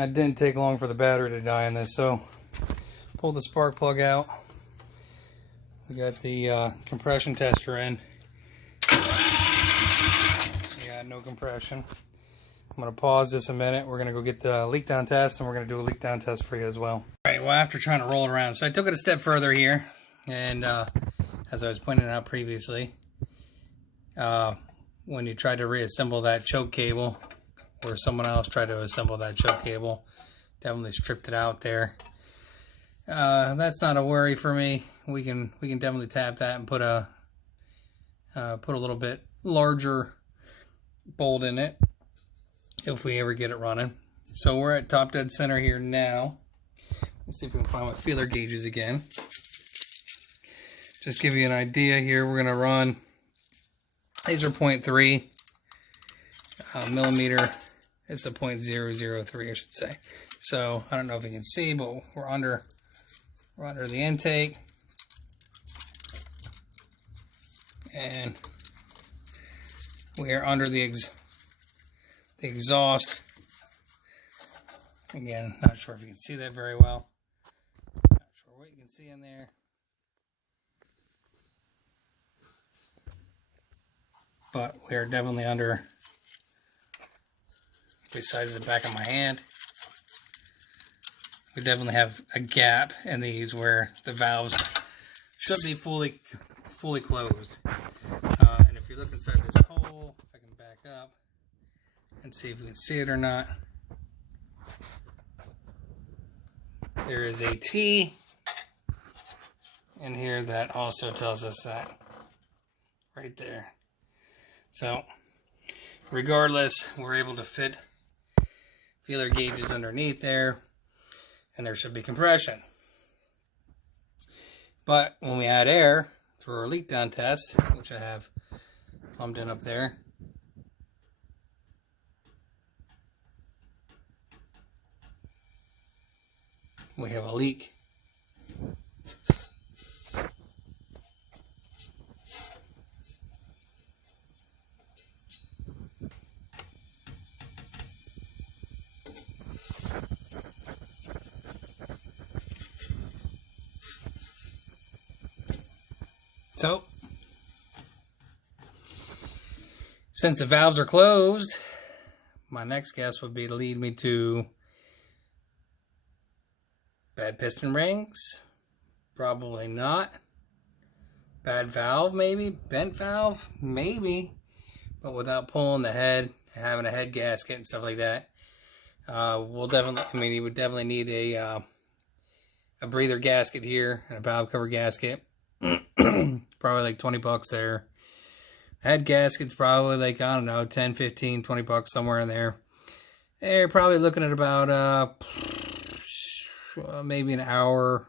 It didn't take long for the battery to die in this, so pull the spark plug out. We got the compression tester in. Yeah, no compression. I'm going to pause this a minute. We're going to go get the leak down test, and we're going to do a leak down test for you as well. Alright, well, after trying to roll it around, so I took it a step further here, and as I was pointing out previously, when you tried to reassemble that choke cable, or someone else tried to assemble that choke cable, definitely stripped it out there. That's not a worry for me. We can definitely tap that and put a little bit larger bolt in it if we ever get it running. So we're at top dead center here now. Let's see if we can find my feeler gauges again. Just give you an idea here. We're gonna run, these are 0.3 millimeter. It's a 0.003, I should say. So I don't know if you can see, but we're under the intake, and we are under the exhaust. Again, not sure if you can see that very well. Not sure what you can see in there. But we are definitely under, besides the back of my hand, we definitely have a gap in these where the valves should be fully closed. And if you look inside this hole, if I can back up and see if we can see it or not, there is a T in here that also tells us that right there. So regardless, we're able to fit feeler gauges underneath there, and there should be compression. But when we add air for our leak down test, which I have plumbed in up there, we have a leak. So, since the valves are closed, my next guess would be to lead me to bad piston rings. Probably not. Bad valve, maybe. Bent valve, maybe. But without pulling the head, having a head gasket and stuff like that, we'll definitely, I mean, you would definitely need a breather gasket here and a valve cover gasket. Probably like 20 bucks there. Head gasket's probably like, I don't know, 10, 15, 20 bucks, somewhere in there. They're probably looking at about maybe an hour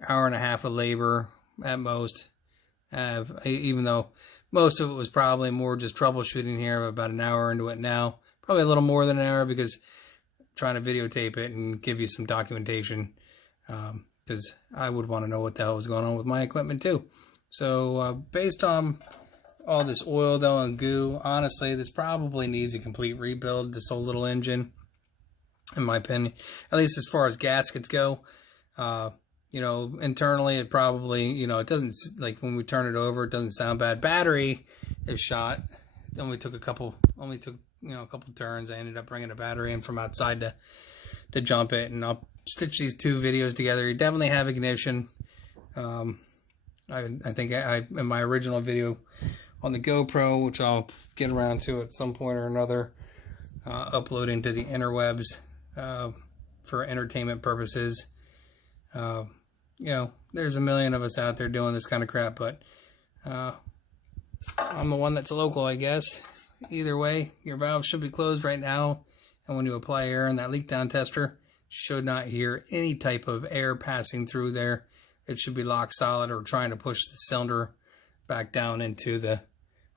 and a half of labor at most. Even though most of it was probably more just troubleshooting here, about an hour into it now. Probably a little more than an hour, because I'm trying to videotape it and give you some documentation, because I would want to know what the hell was going on with my equipment too. So based on all this oil though and goo, honestly, this probably needs a complete rebuild, this whole little engine, in my opinion. At least as far as gaskets go. You know, internally it probably, you know, it doesn't, like when we turn it over, it doesn't sound bad. Battery is shot. It only took a couple turns. I ended up bringing a battery in from outside to jump it, and I'll stitch these two videos together. You definitely have ignition. I think in my original video on the GoPro, which I'll get around to at some point or another, upload into the interwebs for entertainment purposes. You know, there's a million of us out there doing this kind of crap, but I'm the one that's local, I guess. Either way, your valve should be closed right now, and when you apply air in that leak down tester, should not hear any type of air passing through there. It should be locked solid, or trying to push the cylinder back down into the,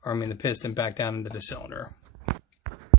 or I mean the piston back down into the cylinder.